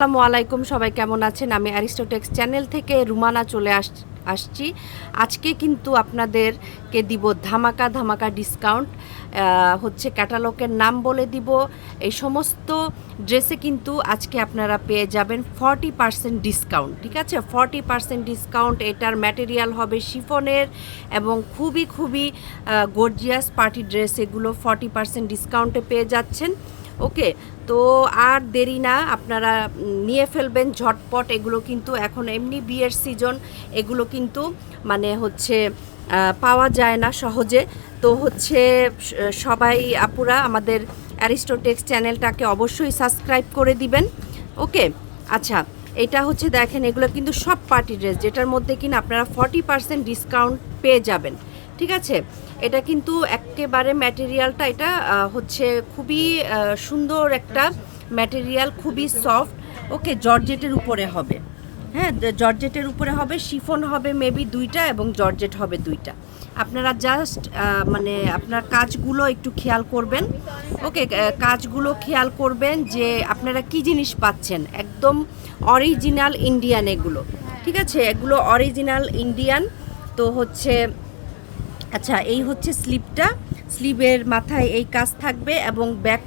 আসসালামু আলাইকুম, সবাই কেমন আছেন? আমি অ্যারিস্টোটেক্স চ্যানেল থেকে রুমানা চলে আসছি। আজকে কিন্তু আপনাদেরকে দিব ধামাকা ধামাকা ডিসকাউন্ট। হচ্ছে ক্যাটালগের নাম বলে দিব। এই সমস্ত ড্রেসে কিন্তু আজকে আপনারা পেয়ে যাবেন 40% ডিসকাউন্ট। ঠিক আছে, 40% ডিসকাউন্ট। এটার ম্যাটেরিয়াল হবে শিফনের এবং খুবই খুবই গর্জিয়াস পার্টি ড্রেস। এগুলো 40% ডিসকাউন্টে পেয়ে যাচ্ছেন। ওকে, তো আর দেরি না, আপনারা নিয়ে ফেলবেন ঝটপট। এগুলো কিন্তু এখন এমনি বিয়ের সিজন, এগুলো কিন্তু মানে হচ্ছে পাওয়া যায় না সহজে। তো হচ্ছে সবাই আপুরা আমাদের অ্যারিস্টোটেক্স চ্যানেলটাকে অবশ্যই সাবস্ক্রাইব করে দিবেন। ওকে, আচ্ছা, এটা হচ্ছে দেখেন, এগুলো কিন্তু সব পার্টি ড্রেস, যেটার মধ্যে কিনা আপনারা 40% ডিসকাউন্ট পেয়ে যাবেন। ঠিক আছে, এটা কিন্তু একেবারে ম্যাটেরিয়ালটা এটা হচ্ছে খুবই সুন্দর একটা ম্যাটেরিয়াল, খুবই সফট। ওকে, জর্জেটের উপরে হবে। হ্যাঁ, জর্জেটের উপরে হবে, শিফন হবে মেবি দুইটা এবং জর্জেট হবে দুইটা। আপনারা জাস্ট মানে আপনার কাজগুলো একটু খেয়াল করবেন। ওকে, কাজগুলো খেয়াল করবেন যে আপনারা কি জিনিস পাচ্ছেন। একদম অরিজিনাল ইন্ডিয়ান এগুলো। ঠিক আছে, এগুলো অরিজিনাল ইন্ডিয়ান। তো হচ্ছে আচ্ছা, এই হচ্ছে স্লিভটা। স্লিভের মাথায় এই কাজ থাকবে এবং ব্যাক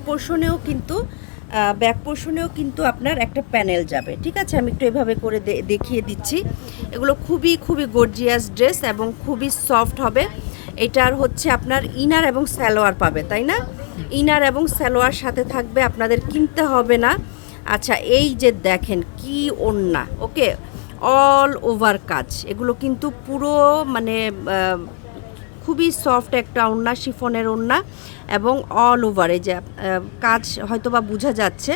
পোর্শনেও কিন্তু আপনার একটা প্যানেল যাবে। ঠিক আছে, আমি একটু এভাবে করে দেখিয়ে দিচ্ছি। এগুলো খুবই খুবই গর্জিয়াস ড্রেস এবং খুবই সফট হবে। এটার হচ্ছে আপনার ইনার এবং সালোয়ার পাবে, তাই না? ইনার এবং সালোয়ার সাথে থাকবে, আপনাদের কিনতে হবে না। আচ্ছা, এই যে দেখেন কি ওড়না। ওকে, অল ওভার কাজ। এগুলো কিন্তু পুরো মানে খুবই সফট একটা ওড়না, শিফনের ওড়না এবং অল ওভার এই যে কাজ হয়তো বা বোঝা যাচ্ছে।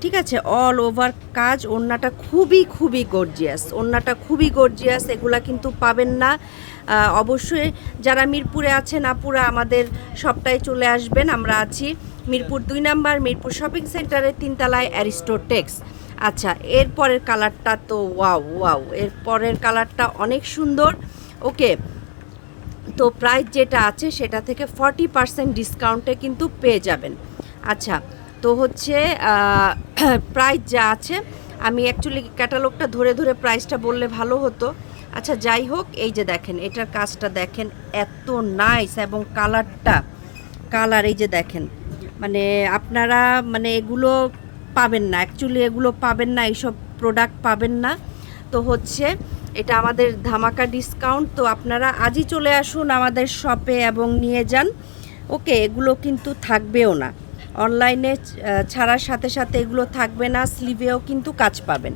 ঠিক আছে, অল ওভার কাজ। ওড়নাটা খুবই খুবই গর্জিয়াস, ওড়নাটা খুবই গর্জিয়াস। এগুলা কিন্তু পাবেন না। অবশ্যই যারা মিরপুরে আছেন আপুরা আমাদের সবটাই চলে আসবেন। আমরা আছি মিরপুর 2 নাম্বার, মিরপুর শপিং সেন্টারের 3 তলায় অ্যারিস্টোটেক্স। আচ্ছা, এরপরের কালারটা তো ওয়াও ওয়াও, এরপরের কালারটা অনেক সুন্দর। ওকে, তো প্রাইস যেটা আছে সেটা থেকে 40% ডিসকাউন্টে কিন্তু পেয়ে যাবেন। আচ্ছা, তো হচ্ছে প্রাইস যা আছে, আমি অ্যাকচুয়ালি ক্যাটালগটা ধরে ধরে প্রাইসটা বললে ভালো হতো। আচ্ছা, যাই হোক, এই যে দেখেন এটার কাজটা দেখেন, এত নাইস এবং কালার এই যে দেখেন, মানে আপনারা মানে এগুলো পাবেন না, অ্যাকচুয়ালি এগুলো পাবেন না, এইসব প্রোডাক্ট পাবেন না। তো হচ্ছে এটা আমাদের ধামাকা ডিসকাউন্ট। তো আপনারা আজই চলে আসুন আমাদের শপে এবং নিয়ে যান। ওকে, এগুলো কিন্তু থাকবেও না অনলাইনে ছাড়ার সাথে সাথে, এগুলো থাকবে না। স্লিভেও কিন্তু কাজ পাবেন।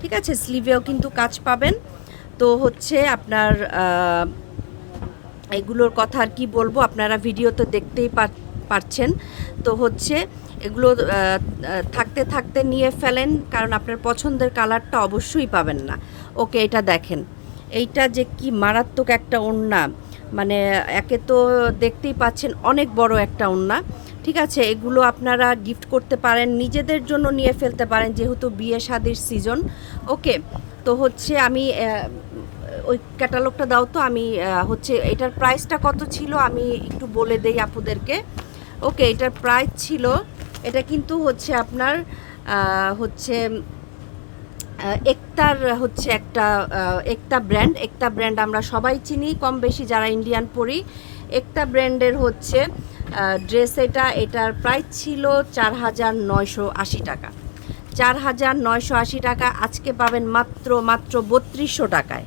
ঠিক আছে, স্লিভেও কিন্তু কাজ পাবেন। তো হচ্ছে আপনার এগুলোর কথা আর কি বলবো, আপনারা ভিডিও তো দেখতেই পারছেন। তো হচ্ছে এগুলো থাকতে থাকতে নিয়ে ফেলেন, কারণ আপনার পছন্দের কালারটা অবশ্যই পাবেন না। ওকে, এটা দেখেন, এইটা যে কি মারাত্মক একটা ওড়না, মানে একে তো দেখতেই পাচ্ছেন অনেক বড় একটা ওড়না। ঠিক আছে, এগুলো আপনারা গিফট করতে পারেন, নিজেদের জন্য নিয়ে ফেলতে পারেন, যেহেতু বিয়ে শাদির সিজন। ওকে, তো হচ্ছে আমি ওই ক্যাটালগটা দাও তো, আমি হচ্ছে এটার প্রাইসটা কত ছিল আমি একটু বলে দেই আপুদেরকে। ওকে, এটার প্রাইস ছিল, এটা কিন্তু হচ্ছে আপনার হচ্ছে একতার হচ্ছে একটা ব্র্যান্ড আমরা সবাই চিনি কম বেশি যারা ইন্ডিয়ান পরি। একটা ব্র্যান্ডের হচ্ছে ড্রেস। এটার প্রাইস ছিল 4,980 টাকা। 4,980 টাকা। আজকে পাবেন মাত্র 3200 টাকায়।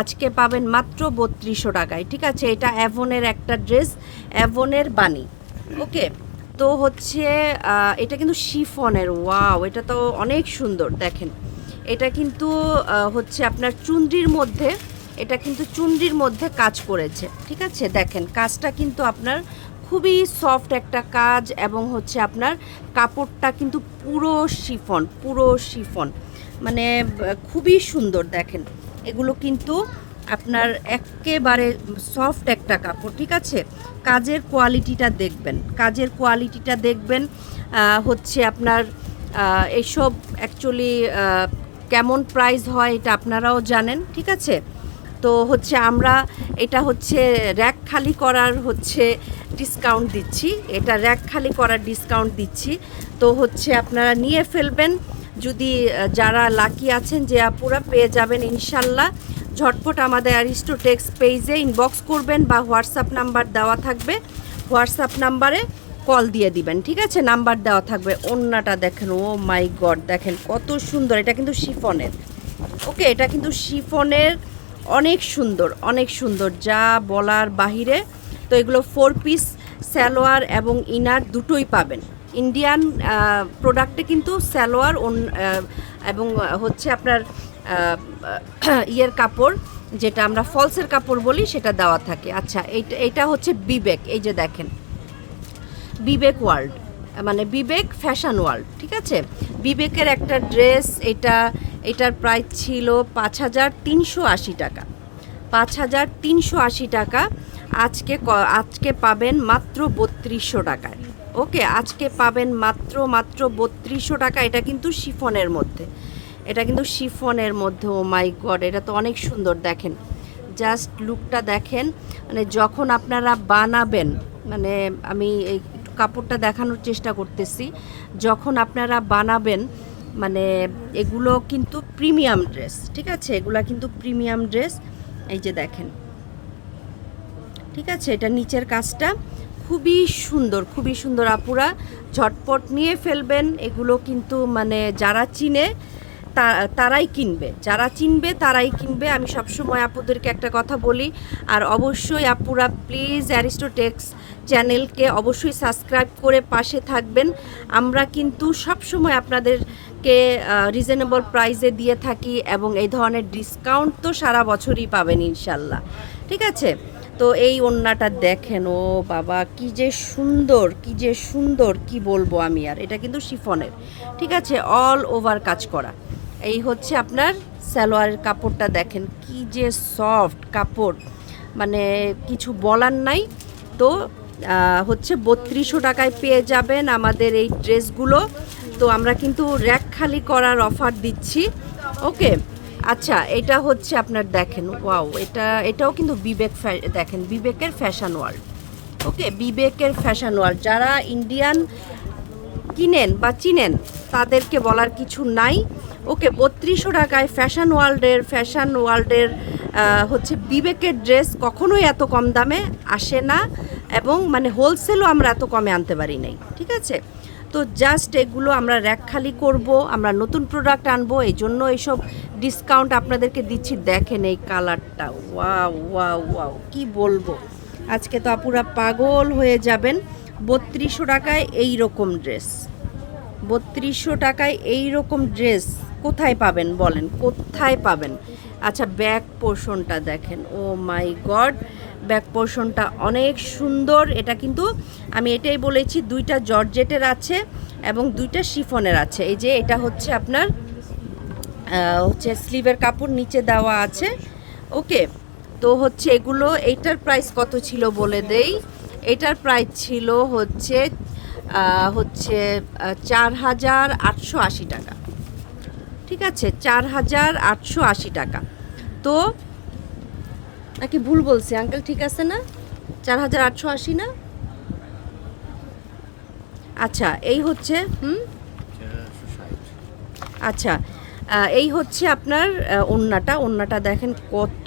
আজকে পাবেন মাত্র 3200 টাকায়। ঠিক আছে, এটা অ্যাভনের একটা ড্রেস, অ্যাভনের বাণী। ওকে, তো হচ্ছে এটা কিন্তু শিফনের। ওয়াও, এটা তো অনেক সুন্দর। দেখেন, এটা কিন্তু হচ্ছে আপনার চুনরির মধ্যে, এটা কিন্তু চুনরির মধ্যে কাজ করেছে। ঠিক আছে, দেখেন কাজটা কিন্তু আপনার খুবই সফট একটা কাজ এবং হচ্ছে আপনার কাপড়টা কিন্তু পুরো শিফন, মানে খুবই সুন্দর। দেখেন, এগুলো কিন্তু আপনার একেবারে সফট একটা কাপড়। ঠিক আছে, কাজের কোয়ালিটিটা দেখবেন, কাজের কোয়ালিটিটা দেখবেন। হচ্ছে আপনার এইসব অ্যাকচুয়ালি কেমন প্রাইস হয় এটা আপনারাও জানেন। ঠিক আছে, তো হচ্ছে আমরা এটা হচ্ছে র্যাক খালি করার হচ্ছে ডিসকাউন্ট দিচ্ছি, এটা র্যাক খালি করার ডিসকাউন্ট দিচ্ছি। তো হচ্ছে আপনারা নিয়ে ফেলবেন যদি যারা লাকি আছেন যে আপুরা পেয়ে যাবেন ইনশাল্লাহ, ঝটপট আমাদের অ্যারিস্টোটেক্স পেজে ইনবক্স করবেন বা হোয়াটসঅ্যাপ নাম্বার দেওয়া থাকবে, হোয়াটসঅ্যাপ নাম্বারে কল দিয়ে দিবেন, ঠিক আছে? নাম্বার দেওয়া থাকবে। ওন্নাটা দেখেন, ও মাই গড, দেখেন কত সুন্দর। এটা কিন্তু শিফনের, ওকে, এটা কিন্তু শিফনের, অনেক সুন্দর, অনেক সুন্দর, যা বলার বাহিরে। তো এগুলো 4 পিস সালোয়ার এবং ইনার দুটোই পাবেন। ইন্ডিয়ান প্রোডাক্টে কিন্তু সালোয়ার এবং হচ্ছে আপনার ইয়ের কাপড়, যেটা আমরা ফলসের কাপড় বলি, সেটা দেওয়া থাকে। আচ্ছা, এইটা হচ্ছে বিবেক, এই যে দেখেন বিবেক ওয়ার্ল্ড, মানে বিবেক ফ্যাশন ওয়ার্ল্ড, ঠিক আছে? বিবেকের একটা ড্রেস, এটার প্রাইস ছিল 5,380 টাকা, 5,380 টাকা। আজকে পাবেন মাত্র 3200 টাকায়, ওকে, আজকে পাবেন মাত্র 3200 টাকা। এটা কিন্তু শিফনের মধ্যে, এটা কিন্তু শিফনের মধ্যে। ও মাই গড, এটা তো অনেক সুন্দর, দেখেন জাস্ট লুকটা দেখেন। মানে যখন আপনারা বানাবেন, মানে আমি এই কাপড়টা দেখানোর চেষ্টা করতেছি, যখন আপনারা বানাবেন, মানে এগুলো কিন্তু প্রিমিয়াম ড্রেস, ঠিক আছে? এগুলো কিন্তু প্রিমিয়াম ড্রেস, এই যে দেখেন, ঠিক আছে? এটা নিচের কাজটা খুবই সুন্দর, খুবই সুন্দর। আপুরা ঝটপট নিয়ে ফেলবেন, এগুলো কিন্তু মানে যারা চিনে তারাই কিনবে, যারা চিনবে তারাই কিনবে। আমি সবসময় আপুদেরকে একটা কথা বলি। আর অবশ্যই আপুরা প্লিজ অ্যারিস্টোটেক্স চ্যানেলকে অবশ্যই সাবস্ক্রাইব করে পাশে থাকবেন। আমরা কিন্তু সবসময় আপনাদেরকে রিজনেবল প্রাইসে দিয়ে থাকি, এবং এই ধরনের ডিসকাউন্ট তো সারা বছরই পাবেন ইনশাল্লাহ, ঠিক আছে? তো এই ওড়নাটা দেখেন, ও বাবা কি যে সুন্দর, কি যে সুন্দর, কি বলবো আমি আর। এটা কিন্তু শিফনের, ঠিক আছে? অল ওভার কাজ করা। এই হচ্ছে আপনার সালোয়ারের কাপড়টা দেখেন, কি যে সফট কাপড়, মানে কিছু বলার নাই। তো হচ্ছে 3200 টাকায় পেয়ে যাবেন আমাদের এই ড্রেসগুলো। তো আমরা কিন্তু র্যাক খালি করার অফার দিচ্ছি, ওকে। আচ্ছা, এটা হচ্ছে আপনার দেখেন, ওয়াও, এটাও কিন্তু বিবেক, দেখেন বিবেকের ফ্যাশন ওয়ার্ল্ড, ওকে, বিবেকের ফ্যাশন ওয়ার্ল্ড। যারা ইন্ডিয়ান কিনেন বা চিনেন তাদেরকে বলার কিছু নাই, ওকে। 3200 টাকায় ফ্যাশন ওয়ার্ল্ডের হচ্ছে বিবেকের ড্রেস কখনোই এত কম দামে আসে না, এবং মানে হোলসেলও আমরা এত কমে আনতে পারি নাই, ঠিক আছে? তো জাস্ট এগুলো আমরা র্যাক খালি করব, আমরা নতুন প্রোডাক্ট আনবো, এই জন্য এইসব ডিসকাউন্ট আপনাদেরকে দিচ্ছি। দেখেন এই কালারটা, ওয়াও ওয়াও ওয়াও, কি বলবো, আজকে তো আপুরা পাগল হয়ে যাবেন। 3200 টাকায় এই রকম ড্রেস, 3200 টাকায় এই রকম ড্রেস কোথায় পাবেন বলেন, কোথায় পাবেন? আচ্ছা, ব্যাক পোর্শনটা দেখেন, ও মাই গড, ব্যাক পোর্শনটা অনেক সুন্দর। এটা কিন্তু আমি এটাই বলেছি, দুইটা জর্জেটের আছে এবং দুইটা শিফনের আছে। এই যে এটা হচ্ছে আপনার হচ্ছে স্লিভের কাপড় নিচে দেওয়া আছে, ওকে। তো হচ্ছে এগুলো, এইটার প্রাইস কত ছিল বলে দেই। এটার প্রাইস ছিল হচ্ছে 4,880 টাকা, ঠিক আছে? 4,880 টাকা। তো নাকি ভুল বলছি আঙ্কেল, ঠিক আছে না? 4,880 না? আচ্ছা, এই হচ্ছে আচ্ছা, এই হচ্ছে আপনার ওড়নাটা দেখেন কত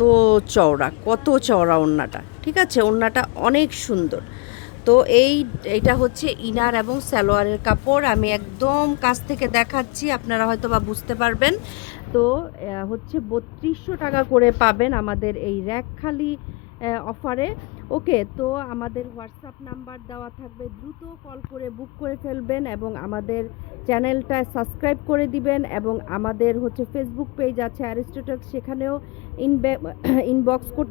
চওড়া, কত চওড়া ওড়নাটা, ঠিক আছে? ওড়নাটা অনেক সুন্দর। তো এইটা হচ্ছে ইনার এবং সালোয়ারের কাপড়। আমি একদম কাছ থেকে দেখাচ্ছি, আপনারা হয়তো বা বুঝতে পারবেন। তো হচ্ছে 3200 টাকা করে পাবেন আমাদের এই র্যাক খালি অফারে, ওকে। তো আমাদের হোয়াটসঅ্যাপ নাম্বার দেওয়া থাকবে, দ্রুত কল করে বুক করে ফেলবেন, এবং আমাদের চ্যানেলটা সাবস্ক্রাইব করে দিবেন, এবং আমাদের হচ্ছে ফেসবুক পেজ আছে অ্যারিস্টোটেক্স, সেখানেও ইনবক্স করতে